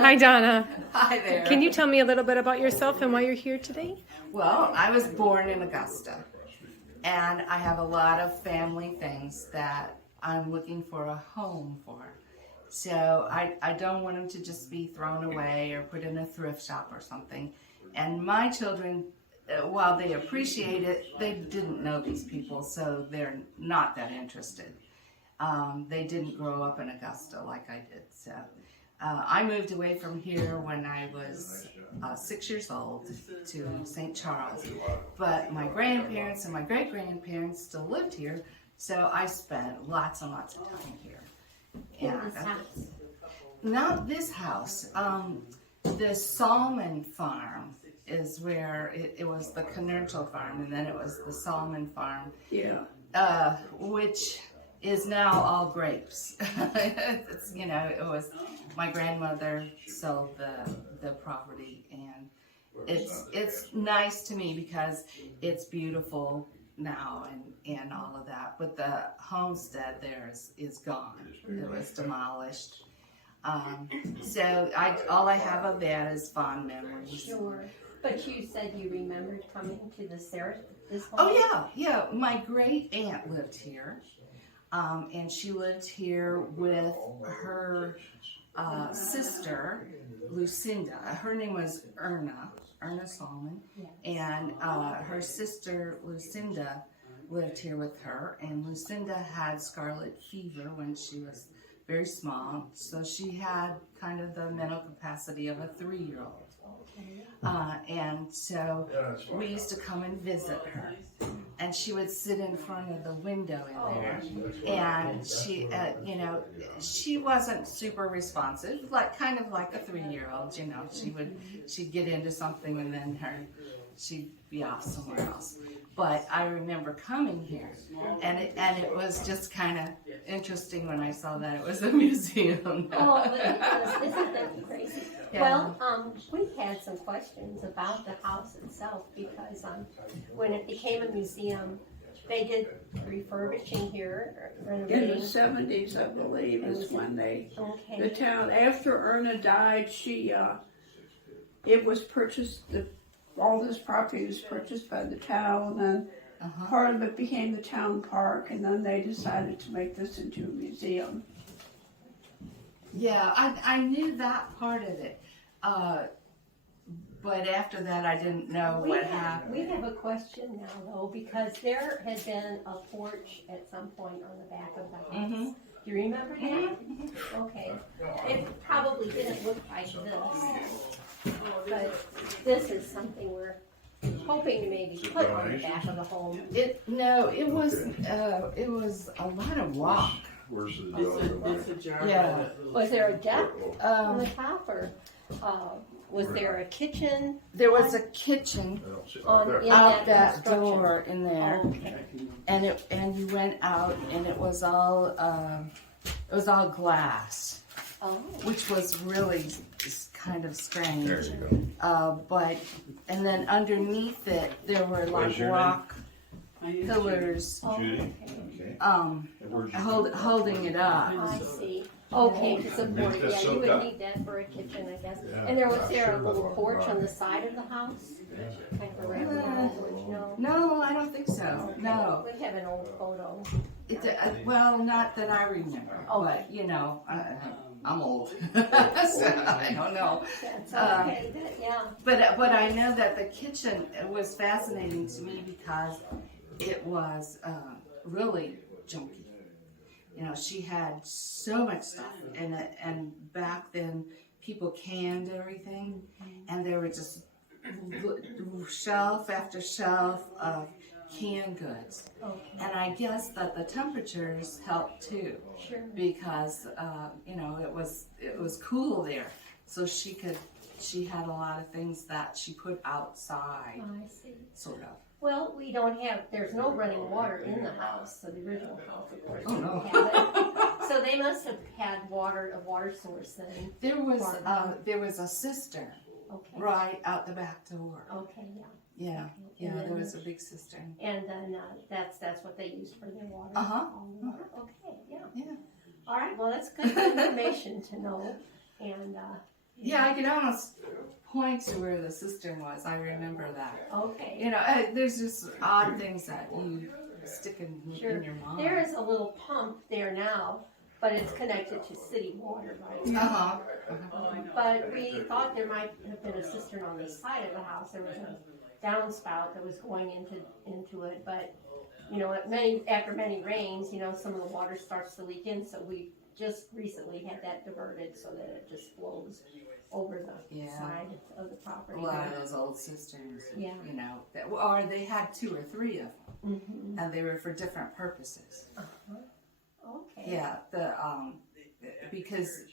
Hi, Donna. Hi there. Can you tell me a little bit about yourself and why you're here today? Well, I was born in Augusta, and I have a lot of family things that I'm looking for a home for. So I don't want them to just be thrown away or put in a thrift shop or something. And my children, while they appreciate it, they didn't know these people, so they're not that interested. They didn't grow up in Augusta like I did. So I moved away from here when I was 6 years old to St. Charles. But my grandparents and my great-grandparents still lived here, so I spent lots and lots of time here. In this house? Not this house. The Salmon Farm is where it was the commercial farm, and then it was the Salmon Farm. Yeah. Which is now all grapes. It's, it was my grandmother sold the property, and it's nice to me because it's beautiful now and all of that. But the homestead there is gone. It was demolished. So all I have of that is fond memories. Sure. But you said you remembered coming to this home? Oh yeah. My great aunt lived here. And she lived here with her sister, Lucinda. Her name was Erna Solomon. Yes. And her sister, Lucinda, lived here with her. And Lucinda had scarlet fever when she was very small. So she had kind of the mental capacity of a 3-year-old. And so we used to come and visit her, and she would sit in front of the window in there, and she, she wasn't super responsive, kind of like a 3-year-old, she'd get into something and then she'd be off somewhere else. But I remember coming here, and it was just kind of interesting when I saw that it was a museum. Oh, isn't that crazy? Yeah. Well, we've had some questions about the house itself because when it became a museum, they did refurbishing here, renovating. In the 70s, I believe, is when Okay. the town, after Erna died, it was purchased, all this property was purchased by the town, and part of it became the town park, and then they decided to make this into a museum. Yeah, I knew that part of it. But after that, I didn't know what happened. We have a question now, though, because there had been a porch at some point on the back of the house. Mm-hmm. Do you remember that? Okay. It probably didn't look like this, but this is something we're hoping to maybe put on the back of the home. It was a lot of rock. Yeah. Was there a deck on the top, or was there a kitchen? There was a kitchen in out that construction? door in there, Okay. and you went out, and it was all glass, which was really kind of strange. There you go. And then underneath it there were like rock pillars, Okay. holding it up. I see. Okay, to support it. Yeah, you would need that for a kitchen, I guess. And was there a little porch on the side of the house? Kind of a wraparound porch? No. No, I don't think so. No. We have an old photo. Well, not that I remember, Okay. but I'm old, so I don't know. That's okay. Yeah. But I know that the kitchen was fascinating to me because it was really junky. She had so much stuff, and back then people canned everything, and there were just shelf after shelf of canned goods. Okay. And I guess that the temperatures helped too, Sure. because it was cool there, so she had a lot of things that she put outside, I see. sort of. Well, there's no running water in the house, so the original house, of course, Oh, didn't no. have it. So they must have had a water source then. There was a cistern Okay. right out the back door. Okay, Yeah, And there then- was a big cistern. And then that's what they used for their water. Uh-huh. All the water. Okay, yeah. Yeah. All right, well, that's good information to know. And Yeah, I could almost point to where the cistern was. I remember that. Okay. You know, there's just odd things that you stick in Sure. your mind. There is a little pump there now, but it's connected to city water, right? Uh-huh. But we thought there might have been a cistern on the side of the house. There was a downspout that was going into it, but you know, after many rains, you know, some of the water starts to leak in. So we just recently had that diverted so that it just flows over the side of the property. A lot of those old cisterns. Yeah. You know, or they had 2 or 3 of them, Mm-hmm. and they were for different purposes. Okay. Yeah, because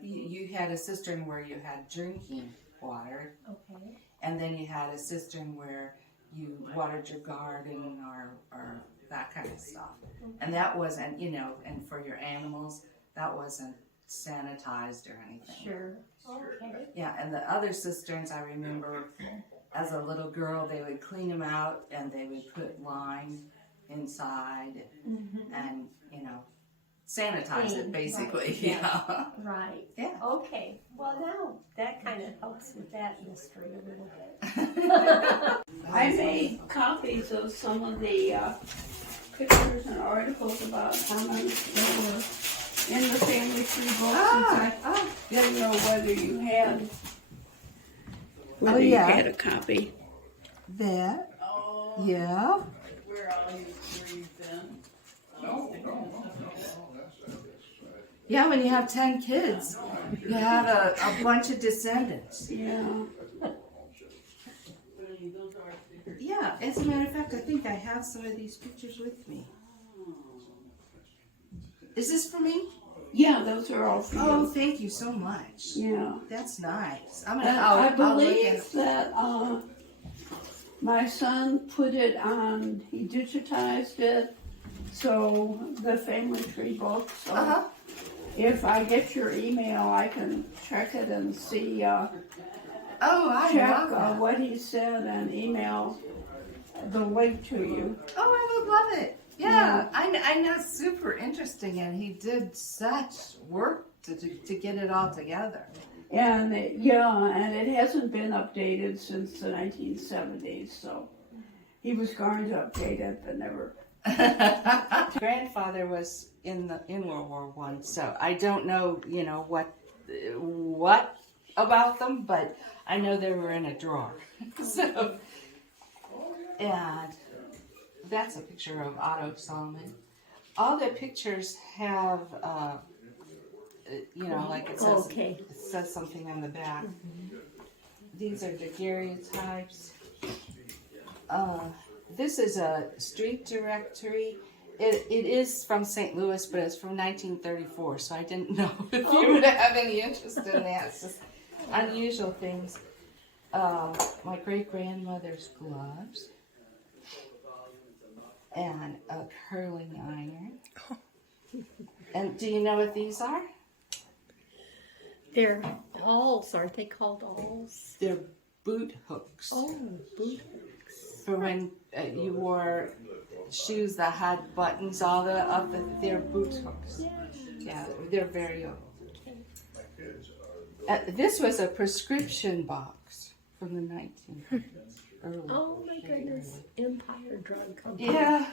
you had a cistern where you had drinking water, Okay. and then you had a cistern where you watered your garden or that kind of stuff. And that wasn't, you know, and for your animals, that wasn't sanitized or anything. Sure. Okay. Yeah, and the other cisterns, I remember as a little girl, they would clean them out and they would put lime inside and, you know, sanitize it basically. Right. Yeah. Right. Yeah. Okay. Well, now that kind of helps with that mystery a little bit. I made copies of some of the pictures and articles about comments that were in the family tree books. I didn't know whether you had yeah. a copy. That. Yeah. Where you've been? Yeah, when you have 10 kids, you have a bunch of descendants. Yeah. Yeah, as a matter of fact, I think I have some of these pictures with me. Is this for me? Yeah, those are all for you. Oh, thank you so much. Yeah. That's nice. And I believe that my son put it on, he digitized it, so the family tree book. So if I get your email, I can check it and see, Oh, I check love that. what he said and email the link to you. Oh, I would love it. Yeah, I know it's super interesting, and he did such work to get it all together. And it hasn't been updated since the 1970s, so he was going to update it, but never. Grandfather was in World War I, so I don't know, you know, what about them, but I know they were in a drawer. So, and that's a picture of Otto Solomon. All the pictures have, you know, like it says something on the back. These are daguerreotypes. This is a street directory. It is from St. Louis, but it's from 1934, so I didn't know if you would have any interest in that. It's just unusual things. My great-grandmother's gloves. And a curling iron. And do you know what these are? They're awls, aren't they called awls? They're boot hooks. Oh, boot hooks. For when you wore shoes that had buttons, they're boot hooks. Yeah, they're very old. This was a prescription box from the 1900s. Early. Oh my goodness. Empire Drug Company. Yeah.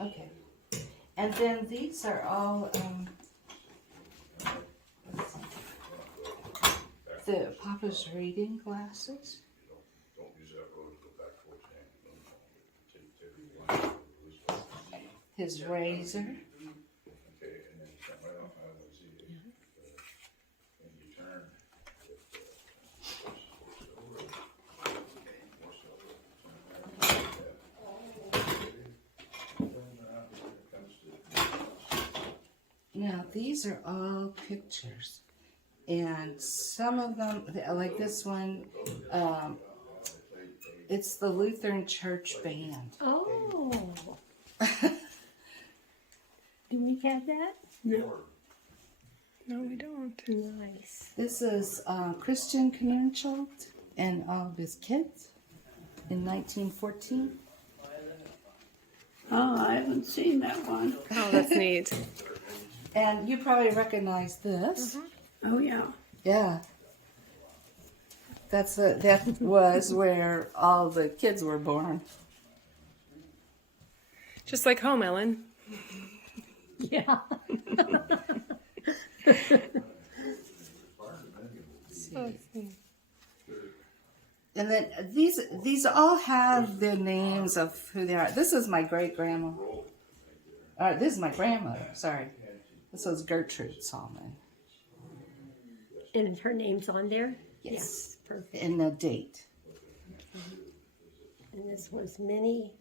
Okay. And then these are all the Papa's reading glasses. His razor. Now, these are all pictures, and some of them, like this one, it's the Lutheran Church Band. Oh. Do we have that? No, we don't. Nice. This is Christian Knutschild and all of his kids in 1914. Oh, I haven't seen that one. Oh, that's neat. And you probably recognize this. Oh, yeah. Yeah. That was where all the kids were born. Just like home, Ellen. Yeah. And then these all have the names of who they are. This is my great grandma. This is my grandmother. Sorry, this was Gertrude Salmon. And her name's on there? Yes, Perfect. and the date. And this was Minnie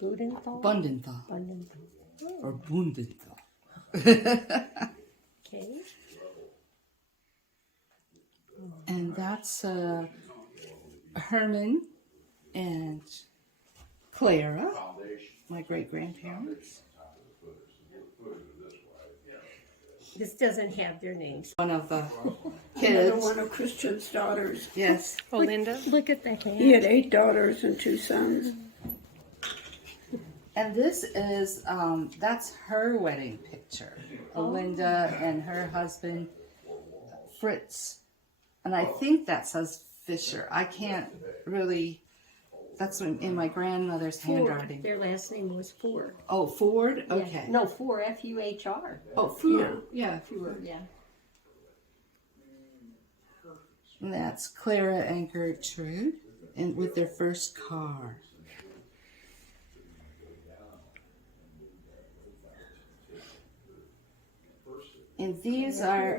Budenthal? Bundenthal Bundenthal. or Bundenthal. Okay. And that's Herman and Clara, my great grandparents. This doesn't have their names. One of the Another kids. one of Christian's daughters. Yes. Oh, Linda. Look at that He hand. had 8 daughters and 2 sons. And this is, that's her wedding picture. Linda and her husband, Fritz. And I think that says Fisher. I can't really, that's in my grandmother's handwriting. Their last name was Ford. Oh, Ford? Yeah. Okay. No, Ford, F-U-H-R. Oh, Ford. Yeah, Ford. Yeah. And that's Clara and Gertrude, and with their first car. And these are,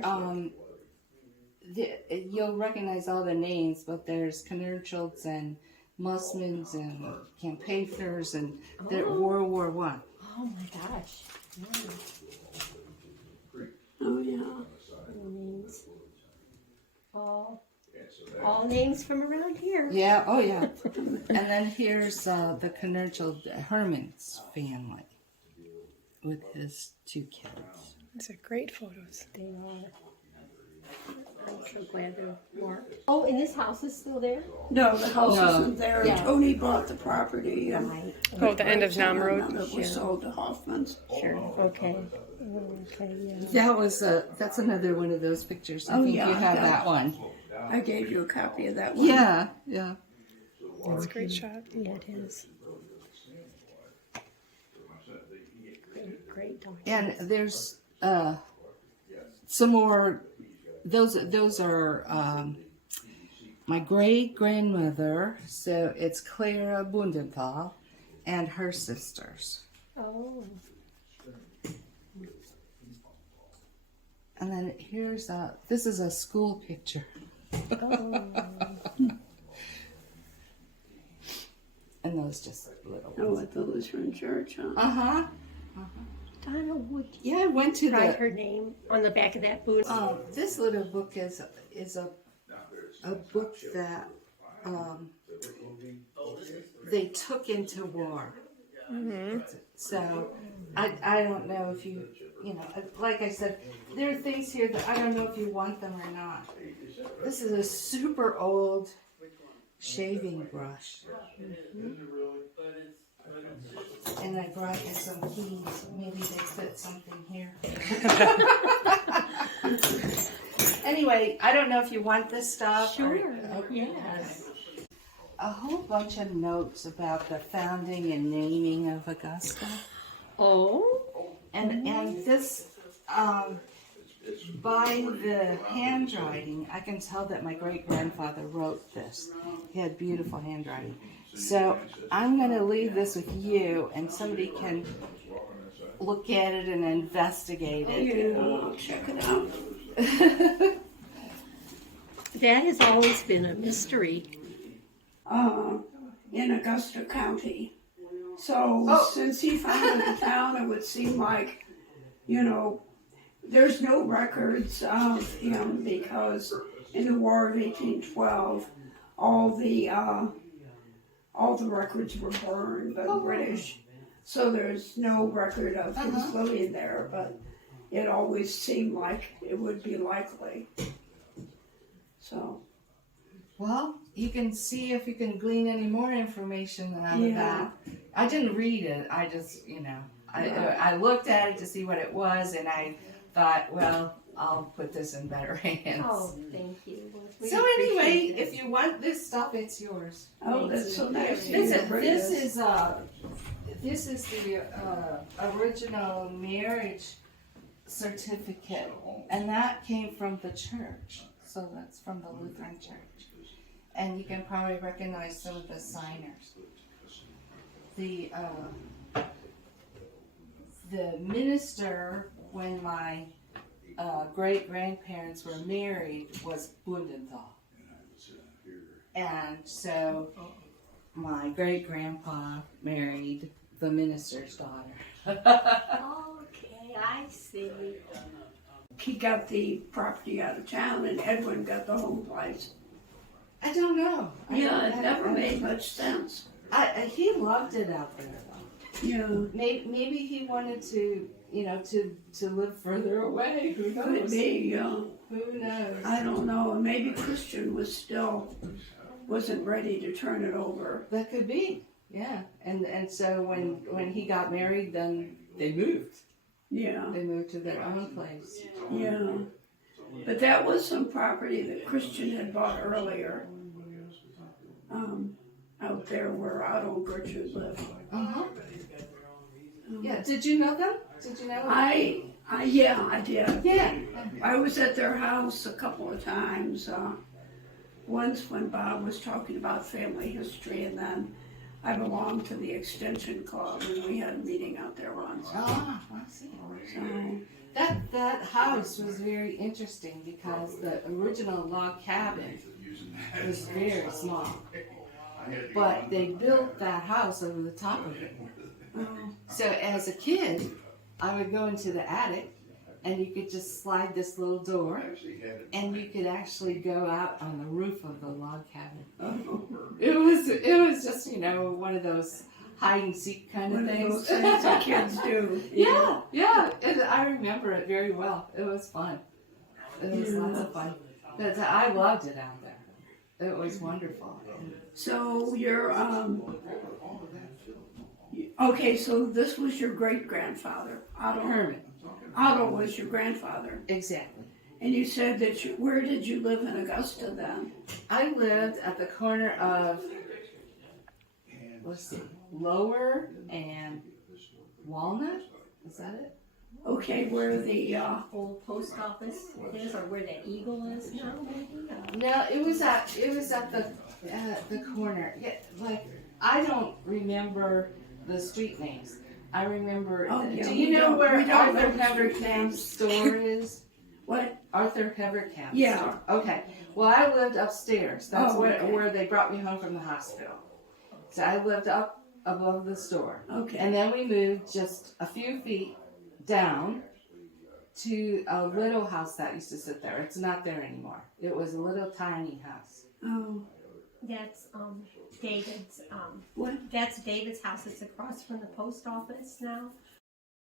you'll recognize all the names, but there's Knerchels and Mussmans and Campaigners, and they're World War One. Oh my gosh. Oh, yeah. Names. All names from around here. Yeah, oh yeah. And then here's the Knerchel Herman's family with his 2 kids. These are great photos. They are. I'm so glad they're marked. Oh, and this house is still there? No, the house No. isn't there. Yeah. Tony bought the property. And Right. Oh, the end of Nam Road. It was sold to Hoffman's. Sure. Okay. Okay, yeah. That was that's another one of those pictures. I Oh, think yeah, you have yeah. that one. I gave you a copy of that one. Yeah, yeah. That's a great shot. Yeah, it is. Great document. And there's some more. Those are my great grandmother. So it's Clara Bundenthal and her sisters. Oh. And then here's this is a school picture. And those just little Oh, ones. at the Lutheran Church, huh? Uh-huh. Donna, would you Yeah, I went to write the her name on the back of that boot? this little book is a book that they took into war. So I don't know if you know, like I said, there are things here that I don't know if you want them or not. This is a super old shaving brush. And I brought you some keys. Maybe they fit something here. Anyway, I don't know if you want this stuff. Sure. Or, Yes. a whole bunch of notes about the founding and naming of Augusta. Oh. And this, by the handwriting, I can tell that my great-grandfather wrote this. He had beautiful handwriting. So I'm going to leave this with you, and somebody can look at it and investigate it. Yeah, I'll check it out. That has always been a mystery. In Augusta County. So since he founded the town, it would seem like, you know, there's no records of him because in the War of 1812, all the records were burned by the British. So there's no record of his living there, but it always seemed like it would be likely. So. Well, you can see if you can glean any more information out of that. I didn't read it. I just, I looked at it to see what it was, and I thought, well, I'll put this in better hands. Oh, thank you. We So anyway, appreciate it. if you want this stuff, it's yours. Oh, that's so nice. to This hear. this is the original marriage certificate, and that came from the church. So that's from the Lutheran Church, and you can probably recognize some of the signers. The minister when my great grandparents were married was Bundenthal. And so my great grandpa married the minister's daughter. Okay, I see. He got the property out of town, and Edwin got the home place. I don't know. Yeah, it never made much sense. He loved it out there though. Yeah, Maybe he wanted to, to live further away. Who could knows? be. Who knows? I don't know. And maybe Christian wasn't ready to turn it over. That could be. Yeah. And so when he got married, then they moved. Yeah, They moved to their own place. yeah. But that was some property that Christian had bought earlier. Out there where Otto and Gertrude lived. Uh-huh. Yeah. Did you know them? Did you know them? Yeah, I did. Yeah. I was at their house a couple of times. Once when Bob was talking about family history, and then I belonged to the Extension Club, and we had a meeting out there once. Ah, I see. So, That house was very interesting because the original log cabin was very small. But they built that house over the top of it. So as a kid, I would go into the attic, and you could just slide this little door, and you could actually go out on the roof of the log cabin. It was just one of those hide and seek kind of one of things. those things that kids do. Yeah. And I remember it very well. It was fun. It was lots of fun. But I loved it out there. It was wonderful. So you're okay. So this was your great grandfather, Otto. Herman. Otto was your grandfather, Exactly. and you said that where did you live in Augusta then? I lived at the corner of, let's see, Lower and Walnut. Is that it? Okay, where the Old post office is, or where the Eagle is now, maybe? No, it was at the corner. Yeah, like I don't remember the street names. I remember. Oh, yeah, do we you know don't- where we don't Arthur know the street Heverkamp's store is? what? Arthur Heverkamp's Yeah. store. Okay. Well, I lived upstairs. That's Oh, okay. where they brought me home from the hospital. So I lived up above the store. Okay. And then we moved just a few feet down to a little house that used to sit there. It's not there anymore. It was a little tiny house. Oh, That's David's. what? That's David's house. It's across from the post office now.